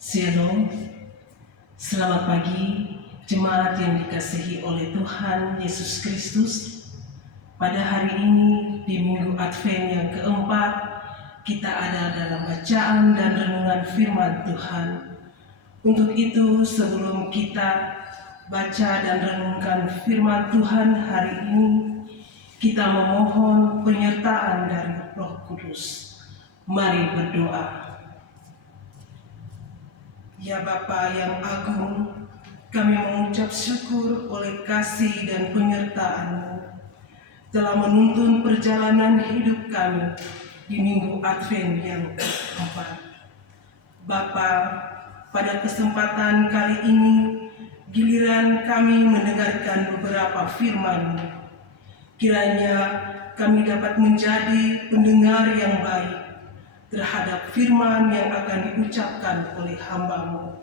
Shalom, selamat pagi jemaat yang dikasihi oleh Tuhan Yesus Kristus. Pada hari ini di Minggu Advent yang keempat, kita ada dalam bacaan dan renungan firman Tuhan. Untuk itu, sebelum kita baca dan renungkan firman Tuhan hari ini, kita memohon penyertaan dari Roh Kudus. Mari berdoa. Ya Bapa yang agung, kami mengucap syukur oleh kasih dan penyertaan-Mu telah menuntun perjalanan hidup kami di Minggu Advent yang keempat. Bapa, pada kesempatan kali ini giliran kami mendengarkan beberapa firman-Mu. Kiranya kami dapat menjadi pendengar yang baik terhadap firman yang akan diucapkan oleh hamba-Mu.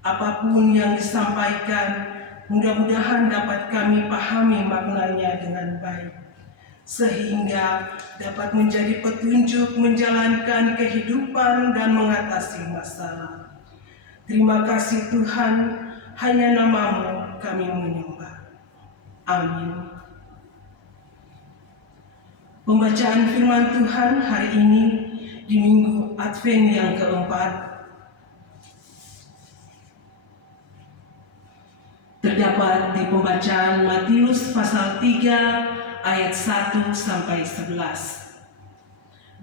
Apapun yang disampaikan, mudah-mudahan dapat kami pahami maknanya dengan baik, sehingga dapat menjadi petunjuk menjalankan kehidupan dan mengatasi masalah. Terima kasih Tuhan, hanya nama-Mu kami menyembah. Amin. Pembacaan firman Tuhan hari ini di Minggu Advent yang keempat terdapat di pembacaan Matius pasal 3 ayat 1 sampai 11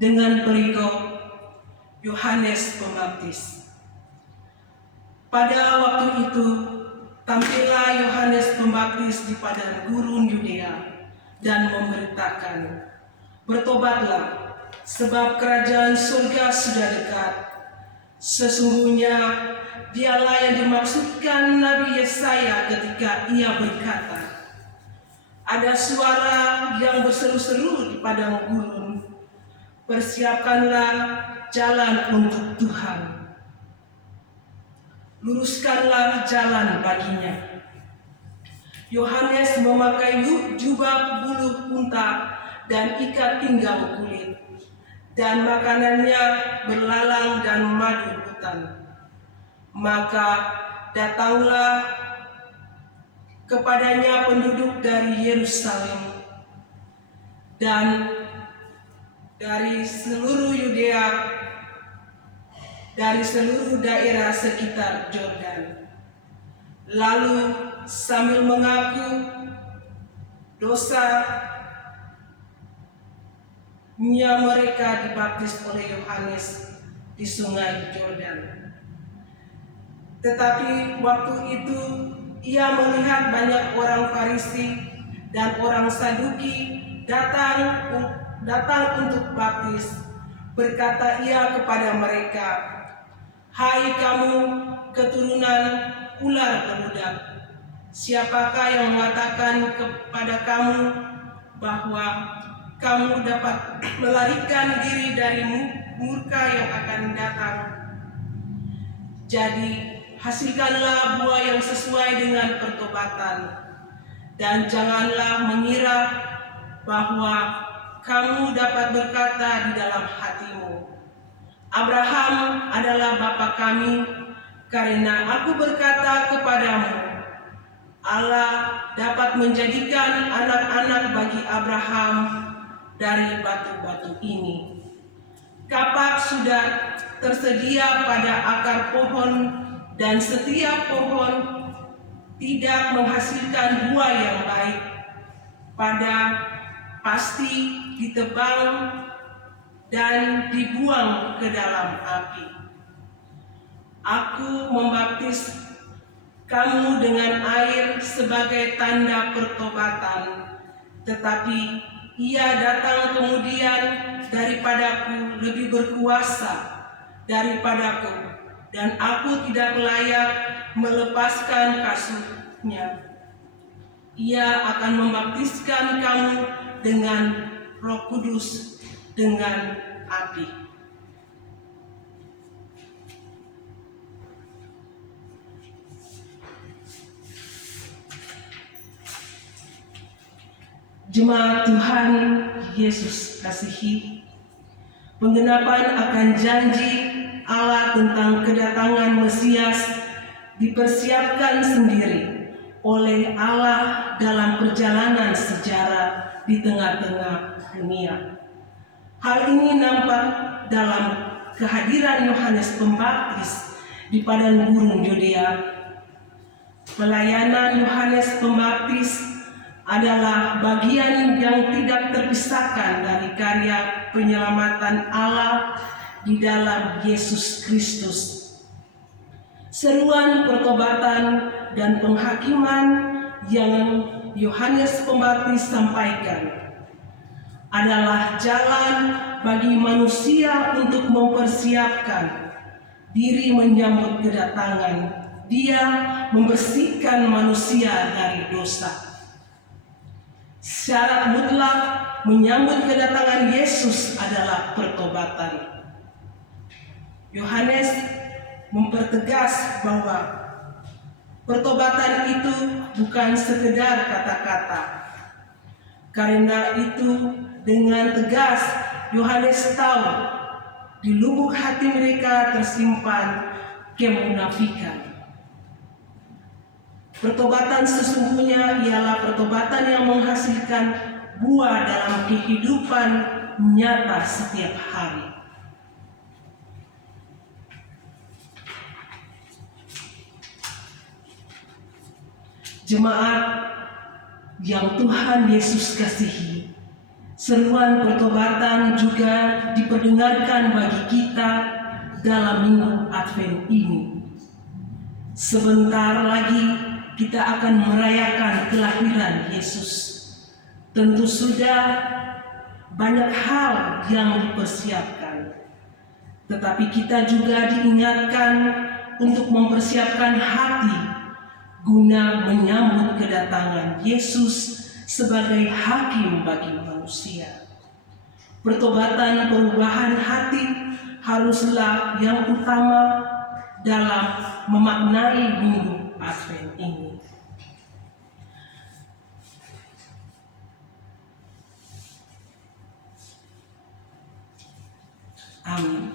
dengan perikop Yohanes Pembaptis. Pada waktu itu tampillah Yohanes Pembaptis di padang gurun Yudea dan memberitakan, "Bertobatlah, sebab kerajaan surga sudah dekat." Sesungguhnya dialah yang dimaksudkan Nabi Yesaya ketika ia berkata, "Ada suara yang berseru-seru di padang gurun, persiapkanlah jalan untuk Tuhan, luruskanlah jalan baginya." Yohanes memakai jubah bulu unta dan ikat pinggang kulit, dan makanannya belalang dan madu hutan. Maka datanglah kepadanya penduduk dari Yerusalem dan dari seluruh Yudea, dari seluruh daerah sekitar Yordan. Lalu sambil mengaku dosa mereka dibaptis oleh Yohanes di sungai Yordan. Tetapi waktu itu ia melihat banyak orang Farisi dan orang Saduki datang untuk baptis. Berkata ia kepada mereka, "Hai kamu keturunan ular beludak, siapakah yang mengatakan kepada kamu bahwa kamu dapat melarikan diri dari murka yang akan datang? Jadi hasilkanlah buah yang sesuai dengan pertobatan, dan janganlah mengira bahwa kamu dapat berkata di dalam hatimu, 'Abraham adalah bapa kami,' karena aku berkata kepadamu, Allah dapat menjadikan anak-anak bagi Abraham dari batu-batu ini. Kapak sudah tersedia pada akar pohon, dan setiap pohon tidak menghasilkan buah yang baik, pasti ditebang dan dibuang ke dalam api. Aku membaptis kamu dengan air sebagai tanda pertobatan, tetapi ia datang kemudian daripadaku lebih berkuasa daripadaku, dan aku tidak layak melepaskan kasurnya. Ia akan membaptiskan kamu dengan Roh Kudus dengan api." Jemaat Tuhan Yesus kasihi, penggenapan akan janji Allah tentang kedatangan Mesias dipersiapkan sendiri oleh Allah dalam perjalanan sejarah di tengah-tengah dunia. Hal ini nampak dalam kehadiran Yohanes Pembaptis di padang gurun Yudea. Pelayanan Yohanes Pembaptis adalah bagian yang tidak terpisahkan dari karya penyelamatan Allah di dalam Yesus Kristus. Seruan pertobatan dan penghakiman yang Yohanes Pembaptis sampaikan adalah jalan bagi manusia untuk mempersiapkan diri menyambut kedatangan Dia, membersihkan manusia dari dosa. Syarat mutlak menyambut kedatangan Yesus adalah pertobatan. Yohanes mempertegas bahwa pertobatan itu bukan sekedar kata-kata. Karena itu dengan tegas Yohanes tahu di lubuk hati mereka tersimpan kemunafikan. Pertobatan sesungguhnya ialah pertobatan yang menghasilkan buah dalam kehidupan nyata setiap hari. Jemaat yang Tuhan Yesus kasihi, seruan pertobatan juga diperdengarkan bagi kita dalam minggu Advent ini. Sebentar lagi kita akan merayakan kelahiran Yesus. Tentu sudah banyak hal yang dipersiapkan, tetapi kita juga diingatkan untuk mempersiapkan hati guna menyambut kedatangan Yesus sebagai hakim bagi manusia. Pertobatan perubahan hati haruslah yang utama dalam memaknai minggu Advent ini. Amin.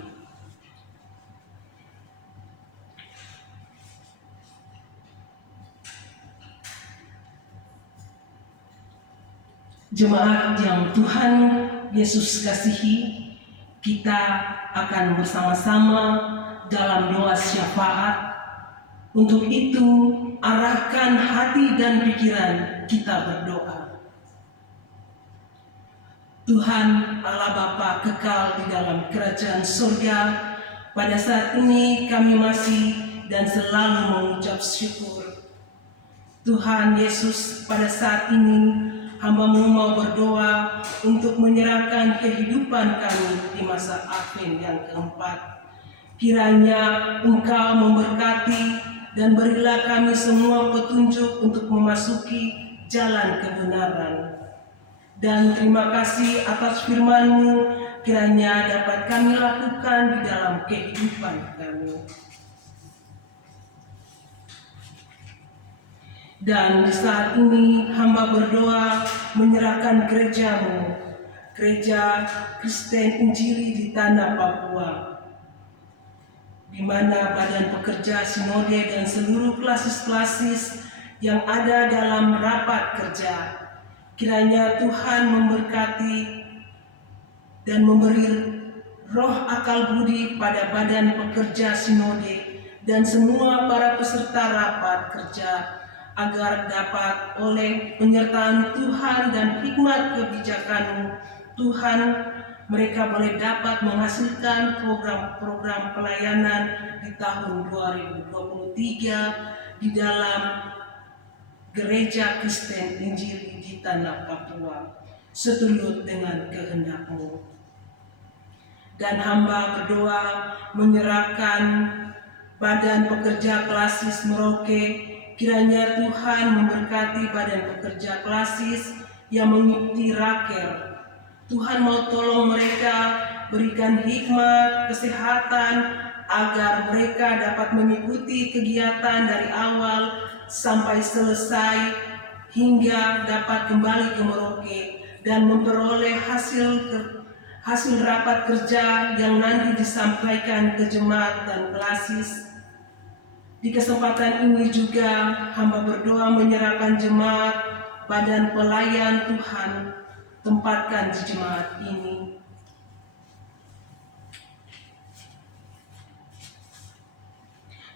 Jemaat yang Tuhan Yesus kasihi, kita akan bersama-sama dalam doa syafaat. Untuk itu, arahkan hati dan pikiran kita berdoa. Tuhan Allah Bapa kekal di dalam kerajaan surga, pada saat ini kami masih dan selalu mengucap syukur. Tuhan Yesus, pada saat ini hamba-Mu mau berdoa untuk menyerahkan kehidupan kami di masa Advent yang keempat. Kiranya Engkau memberkati dan berilah kami semua petunjuk untuk memasuki jalan kebenaran. Dan terima kasih atas firman-Mu, kiranya dapat kami lakukan di dalam kehidupan kami. Dan di saat ini hamba berdoa menyerahkan gereja-Mu, Gereja Kristen Injili di Tanah Papua, di mana badan pekerja sinode dan seluruh klasis-klasis yang ada dalam rapat kerja. Kiranya Tuhan memberkati dan memberi roh akal budi pada badan pekerja sinode dan semua para peserta rapat kerja, agar dapat oleh penyertaan Tuhan dan hikmat kebijakan-Mu, Tuhan, mereka boleh dapat menghasilkan program-program pelayanan di tahun 2023 di dalam Gereja Kristen Injili di Tanah Papua, seturut dengan kehendak-Mu. Dan hamba berdoa menyerahkan badan pekerja klasis Merauke, kiranya Tuhan memberkati badan pekerja klasis yang mengikuti raker. Tuhan mau tolong mereka, berikan hikmat, kesehatan, agar mereka dapat mengikuti kegiatan dari awal sampai selesai, hingga dapat kembali ke Merauke dan memperoleh hasil rapat kerja yang nanti disampaikan ke jemaat dan klasis. Di kesempatan ini juga hamba berdoa menyerahkan jemaat, badan pelayan Tuhan, tempatkan di jemaat ini.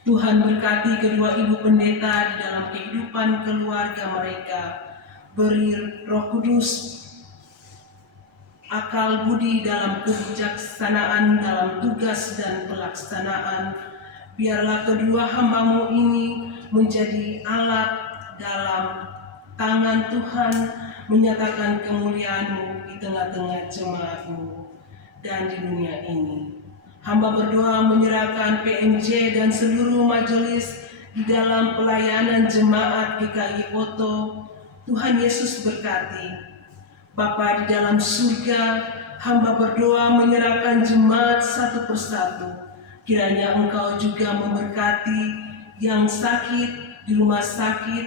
Tuhan berkati kedua ibu pendeta di dalam kehidupan keluarga mereka. Beri Roh Kudus akal budi dalam kebijaksanaan dalam tugas dan pelaksanaan. Biarlah kedua hamba-Mu ini menjadi alat dalam tangan Tuhan, menyatakan kemuliaan-Mu di tengah-tengah jemaat-Mu dan di dunia ini. Hamba berdoa menyerahkan PMJ dan seluruh majelis di dalam pelayanan jemaat GKI Oto. Tuhan Yesus berkati. Bapa di dalam surga, hamba berdoa menyerahkan jemaat satu persatu. Kiranya Engkau juga memberkati yang sakit di rumah sakit,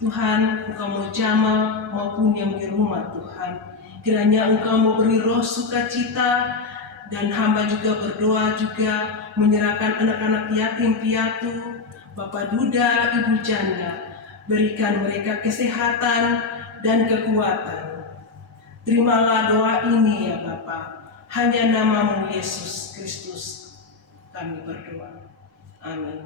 Tuhan, Engkau mau jamah maupun yang di rumah Tuhan. Kiranya Engkau memberi roh sukacita, dan hamba juga berdoa juga menyerahkan anak-anak yatim piatu, Bapak duda, ibu janda. Berikan mereka kesehatan dan kekuatan. Terimalah doa ini ya Bapa. Hanya nama-Mu Yesus Kristus kami berdoa. Amin.